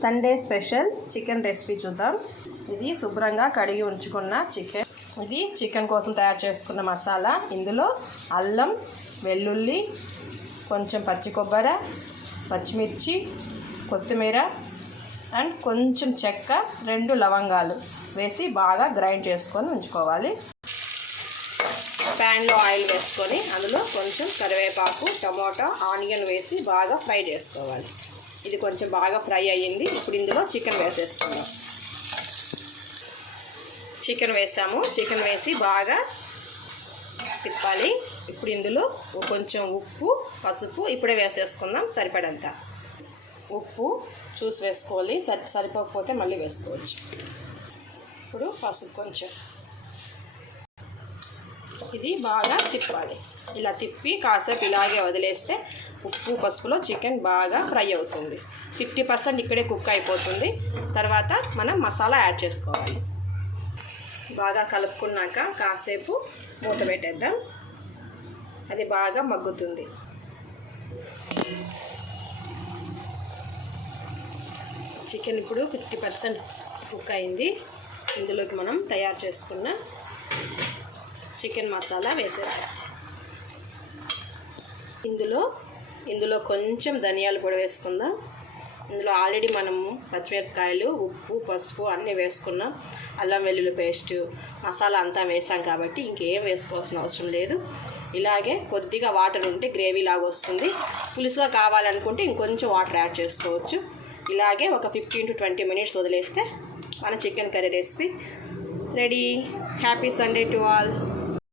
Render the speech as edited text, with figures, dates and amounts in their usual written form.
Sunday special chicken recipe చూద్దాం. ఇది శుభ్రంగా కడిగి ఉంచుకున్న చికెన్. ఇది చికెన్ కోసం తయారు చేసుకున్న మసాలా. ఇందులో అల్లం, వెల్లుల్లి, కొంచెం పచ్చి కొబ్బరి, పచ్చిమిర్చి, కొత్తిమీర అండ్ కొంచెం చెక్క, 2 లవంగాలు వేసి బాగా గ్రైండ్ చేసుకొని ఉంచుకోవాలి. ప్యాన్లో ఆయిల్ వేసుకొని అందులో కొంచెం కరివేపాకు, టమోటా, ఆనియన్ వేసి బాగా ఫ్రై చేసుకోవాలి. ఇది కొంచెం బాగా ఫ్రై అయ్యింది. ఇప్పుడు ఇందులో చికెన్ వేసేసుకుందాం. చికెన్ వేసాము. చికెన్ వేసి బాగా తిప్పాలి. ఇప్పుడు ఇందులో కొంచెం ఉప్పు, పసుపు ఇప్పుడే వేసేసుకుందాం. సరిపడంత ఉప్పు చూసి వేసుకోవాలి. సరిపోకపోతే మళ్ళీ వేసుకోవచ్చు. ఇప్పుడు పసుపు కొంచెం. ఇది బాగా తిప్పాలి. ఇలా తిప్పి కాసేపు ఇలాగే వదిలేస్తే ఉప్పు పసుపులో చికెన్ బాగా ఫ్రై అవుతుంది. 50% ఇక్కడే కుక్ అయిపోతుంది. తర్వాత మనం మసాలా యాడ్ చేసుకోవాలి. బాగా కలుపుకున్నాక కాసేపు మూత పెట్టేద్దాం. అది బాగా మగ్గుతుంది. చికెన్ ఇప్పుడు 50% కుక్ అయింది. ఇందులోకి మనం తయారు చేసుకున్న చికెన్ మసాలా వేసేద్దాం. ఇందులో కొంచెం ధనియాల పొడి వేసుకుందాం. ఇందులో ఆల్రెడీ మనము పచ్చిమిరపకాయలు, ఉప్పు, పసుపు అన్నీ వేసుకున్నాం. అల్లం వెల్లుల్లి పేస్ట్, మసాలా అంతా వేసాం కాబట్టి ఇంకేం వేసుకోవాల్సిన అవసరం లేదు. ఇలాగే కొద్దిగా వాటర్ ఉంటే గ్రేవీ లాగా వస్తుంది. పులుసుగా కావాలనుకుంటే ఇంకొంచెం వాటర్ యాడ్ చేసుకోవచ్చు. ఇలాగే ఒక 15 to 20 minutes వదిలేస్తే మన chicken curry recipe ready. Happy Sunday to all.